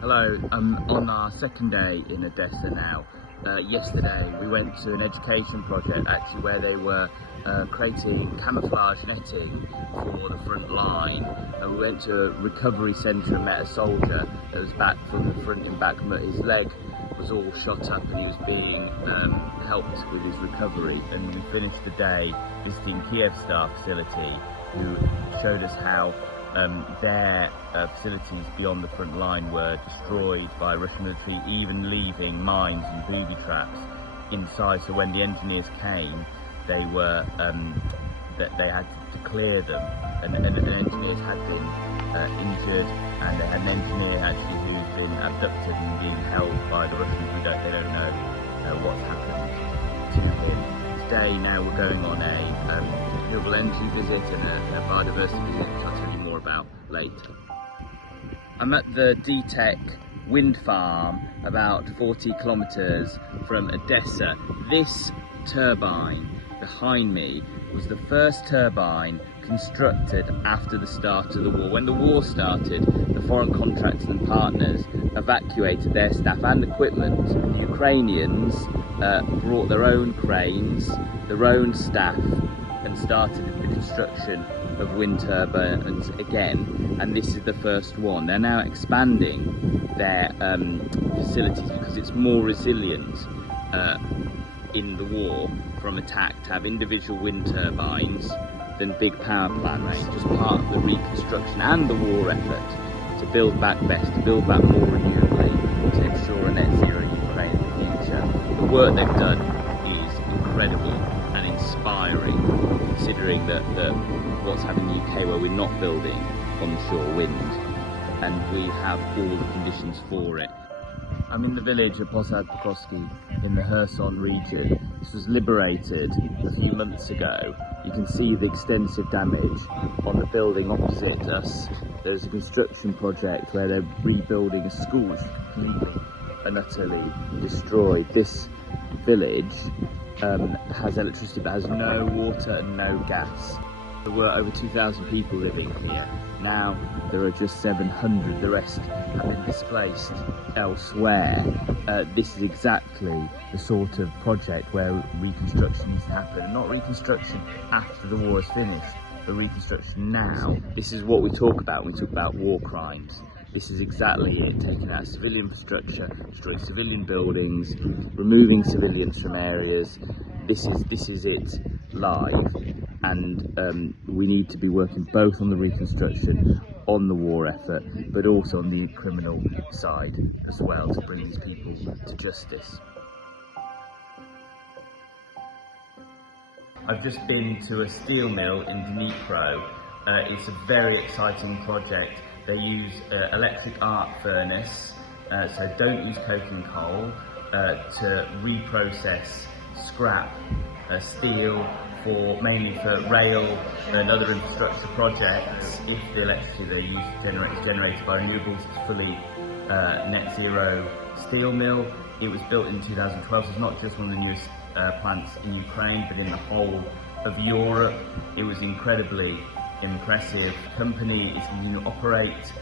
Hello, I'm on our second day in Odessa now. Yesterday we went to an education project actually where they were creating camouflage netting for the front line, and we went to a recovery centre and met a soldier that was back from the front and back. His leg was all shot up and he was being helped with his recovery, and we finished the day visiting Kyivstar facility, who showed us how their facilities beyond the front line were destroyed by Russian military, even leaving mines and booby traps inside. So when the engineers came, they were they had to clear them, and the engineers had been injured, and they had an engineer actually who's been abducted and being held by the Russians. They don't know what's happened to him. Today now we're going on a renewable energy visit and a biodiversity visit, which I'll tell you more about later. I'm at the DTEC wind farm about 40 kilometres from Odessa. This turbine behind me was the first turbine constructed after the start of the war. When the war started, the foreign contractors and partners evacuated their staff and equipment. The Ukrainians brought their own cranes, their own staff, and started the construction of wind turbines again, and this is the first one. They're now expanding their facilities because it's more resilient in the war from attack to have individual wind turbines than big power plants. Just part of the reconstruction and the war effort to build back best, to build back more renewably, to ensure a net zero Ukraine in the future. The work they've done is incredible and inspiring, considering that what's happening in the UK, where we're not building onshore wind, and we have all the conditions for it. I'm in the village of Posad Pokrovsky in the Kherson region. This was liberated a few months ago. You can see the extensive damage on the building opposite us. There's a construction project where they're rebuilding a school, which is completely and utterly destroyed. This village has electricity but has no water and no gas. There were over 2,000 people living here. Now there are just 700, the rest have been displaced elsewhere. This is exactly the sort of project where reconstruction needs to happen, and not reconstruction after the war is finished, but reconstruction now. This is what we talk about when we talk about war crimes. This is exactly it, taking out civilian infrastructure, destroying civilian buildings, removing civilians from areas. This is it live, and we need to be working both on the reconstruction, on the war effort, but also on the criminal side as well, to bring these people to justice. I've just been to a steel mill in Dnipro. It's a very exciting project. They use electric arc furnace, so don't use coking coal, to reprocess scrap steel mainly for rail and other infrastructure projects. If the electricity they use is generated by renewables, it's fully net zero steel mill. It was built in 2012, so it's not just one of the newest plants in Ukraine, but in the whole of Europe. It was incredibly impressive. Company is continuing to operate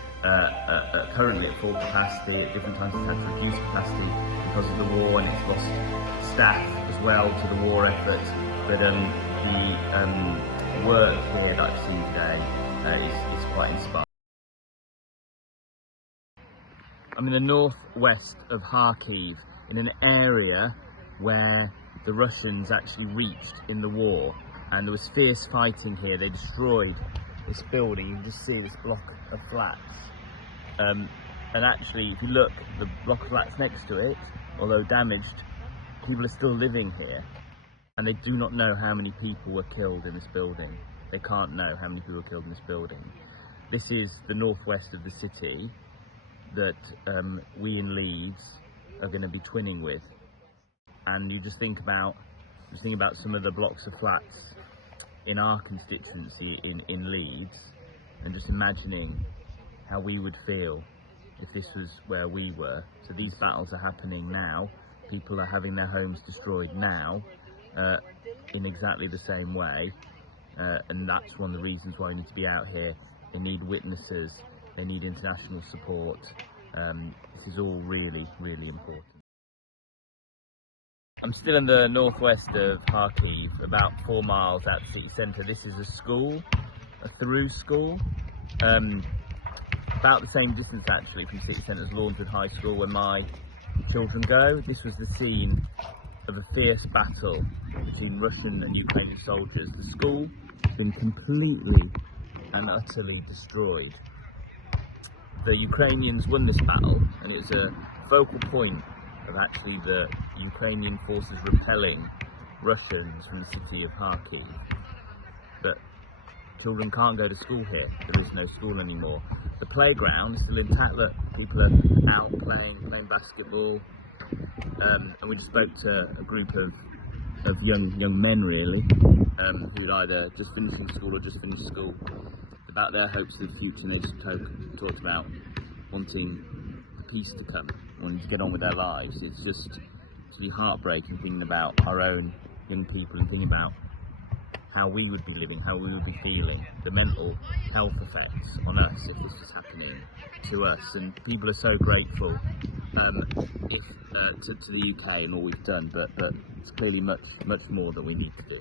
currently at full capacity. At different times it's had to reduce capacity because of the war, and it's lost staff as well to the war effort. But the work here that I've seen today is quite inspiring. I'm in the northwest of Kharkiv, in an area where the Russians actually reached in the war, and there was fierce fighting here. They destroyed this building. You can just see this block of flats, and actually if you look, the block of flats next to it, although damaged, people are still living here, and they do not know how many people were killed in this building. They can't know how many people were killed in this building. This is the northwest of the city that we in Leeds are going to be twinning with, and you just think about some of the blocks of flats in our constituency in Leeds, and just imagining how we would feel if this was where we were. So these battles are happening now. People are having their homes destroyed now in exactly the same way, and that's one of the reasons why we need to be out here. They need witnesses, they need international support, This is all really, really important. I'm still in the northwest of Kharkiv, about 4 miles out of the city centre. This is a school, a through school, about the same distance actually from city centre as Launford High School where my children go. This was the scene of a fierce battle between Russian and Ukrainian soldiers. The school has been completely and utterly destroyed. The Ukrainians won this battle, and it's a focal point of actually the Ukrainian forces repelling Russians from the city of Kharkiv. But children can't go to school here. There is no school anymore. The playground is still intact. Look, people are out playing basketball. And we just spoke to a group of young men really, who'd either just finished school or just finished school, about their hopes for the future, and they just talked about wanting peace to come, wanting to get on with their lives. It's just really heartbreaking thinking about our own young people and thinking about how we would be living, how we would be feeling, the mental health effects on us if this was happening to us. And people are so grateful to the UK and all we've done, but it's clearly much more that we need to do.